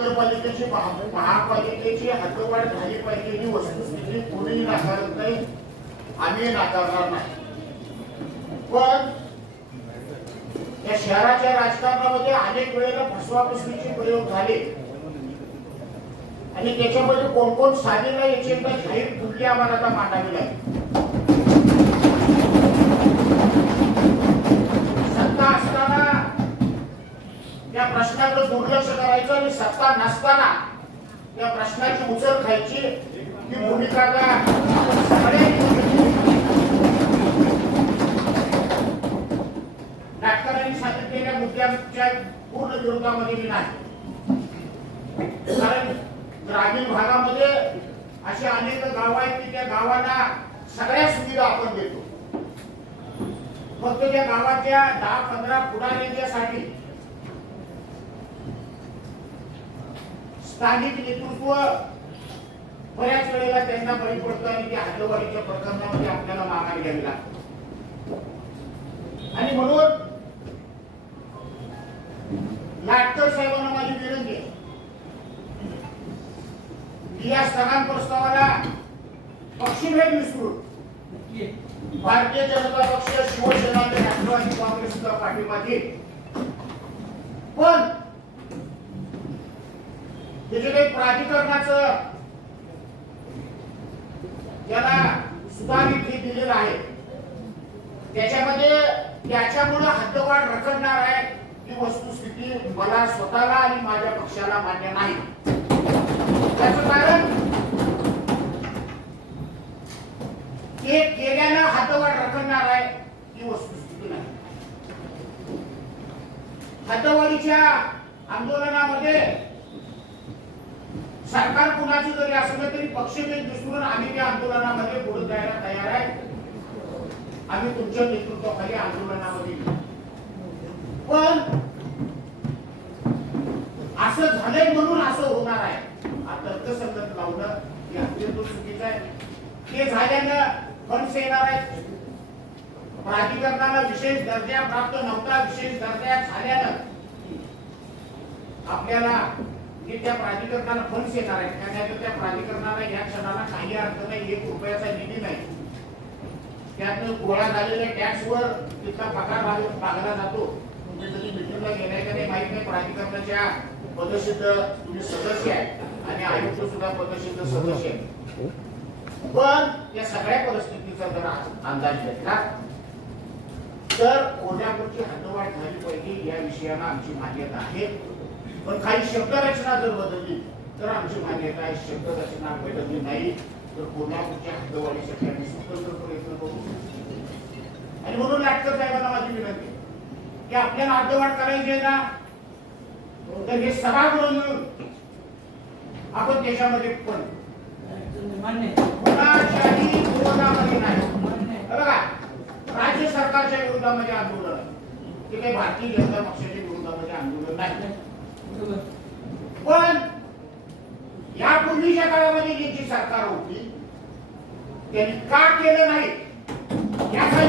नगरपालिकेची महापालिकेची हद्दवाढ झाली पाहिजे ही वस्तुस्थिती कोणीही नाकारत नाही, आम्ही नाकारणार नाही. पण या शहराच्या राजकारणामध्ये अनेक वेळेला फसवाफसवीचे प्रयोग झाले आणि त्याच्यामध्ये कोण कोण साधेला याची एकदा जाहीर भूमिका आम्हाला आता मांडावी लागेल. सत्ता असताना त्या प्रश्नाकडे दुर्लक्ष करायचं आणि सत्ता नसताना त्या प्रश्नाची उचल खायची ही भूमिका नाटकांनी सांगितलेल्या मुद्द्यांच्या पूर्ण विरोधामध्ये मी नाही. कारण ग्रामीण भागामध्ये अशी अनेक गाव आहेत की त्या गावांना सगळ्या सुविधा आपण देतो. फक्त त्या गावाच्या 10-15 पुढाऱ्यांच्यासाठी स्थानिक नेतृत्व बऱ्याच वेळेला त्यांना बळी पडतं आणि त्या हद्दवाढीच्या प्रकरणामध्ये आपल्याला माघार घ्यावी लागते. आणि म्हणून लाटकर साहेबांना माझी विनंती आहे की या स्थगन प्रस्तावाला पक्षभेद विसरून भारतीय जनता पक्ष, शिवसेना आणि राष्ट्रवादी काँग्रेसचा पाठिंबा देईल. पण त्याचे काही प्राधिकरणाचं त्याला सुधारित हे दिलेलं आहे, त्याच्यामध्ये त्याच्यामुळे हद्दवाढ रखडणार आहे ही वस्तुस्थिती मला स्वतःला आणि माझ्या पक्षाला मान्य नाही. त्याचं कारण ते केल्यानं हद्दवाढ रखडणार आहे ही वस्तुस्थिती नाही. हद्दवाढीच्या आंदोलनामध्ये सरकार कुणाची जरी असलं तरी पक्षभेद विसरून आम्ही त्या आंदोलनामध्ये पुढे जायला तयार आहे. आम्ही तुमच्या नेतृत्वाखाली आंदोलनामध्ये पण असं झालंय म्हणून असं होणार आहे आता तर्कसंगत लावणं हे अत्यंत चुकीचं आहे. ते झाल्यानं फंड्स येणार आहेत. प्राधिकरणाला विशेष दर्जा प्राप्त नव्हता, विशेष दर्जा झाल्यानं आपल्याला त्या प्राधिकरणाला फंड्स येणार आहेत. त्यामुळे त्या प्राधिकरणाला या क्षणाला काही अर्थ नाही, 1 रुपयाचा निधी नाही. त्यातून गोळा झालेल्या टॅक्सवर तिथला पगार भागला जातो. तुम्ही कधी मीटिंगला गेलाय का नाही माहित नाही. प्राधिकरणाच्या पदसिद्ध तुम्ही सदस्य आहे आणि आयुक्त सुद्धा पदसिद्ध सदस्य आहे. पण या सगळ्या परिस्थितीचा जर अंदाज घेतला तर कोल्हापूरची हद्दवाढ झाली पाहिजे या विषयाला आमची मान्यता आहे. पण काही शब्दरचना जर बदलली तर आमची मान्यता आहे. शब्दरचना बदलली नाही तर कोल्हापूरच्या हद्दवाढीसाठी आम्ही स्वतंत्र प्रयत्न करू. आणि म्हणून लाटकर साहेबांना माझी विनंती की आपल्याला हद्दवाढ करायची आहे ना तर हे सगळं मिळून आपण देशामध्ये पण कुणाच्याही विरोधामध्ये नाही. बघा, राज्य सरकारच्या विरोधामध्ये आंदोलन ते काही भारतीय जनता पक्षाच्या विरोधामध्ये आंदोलन नाही. पण यापूर्वीच्या काळामध्ये जी सरकार होती त्यांनी का केलं नाही याचा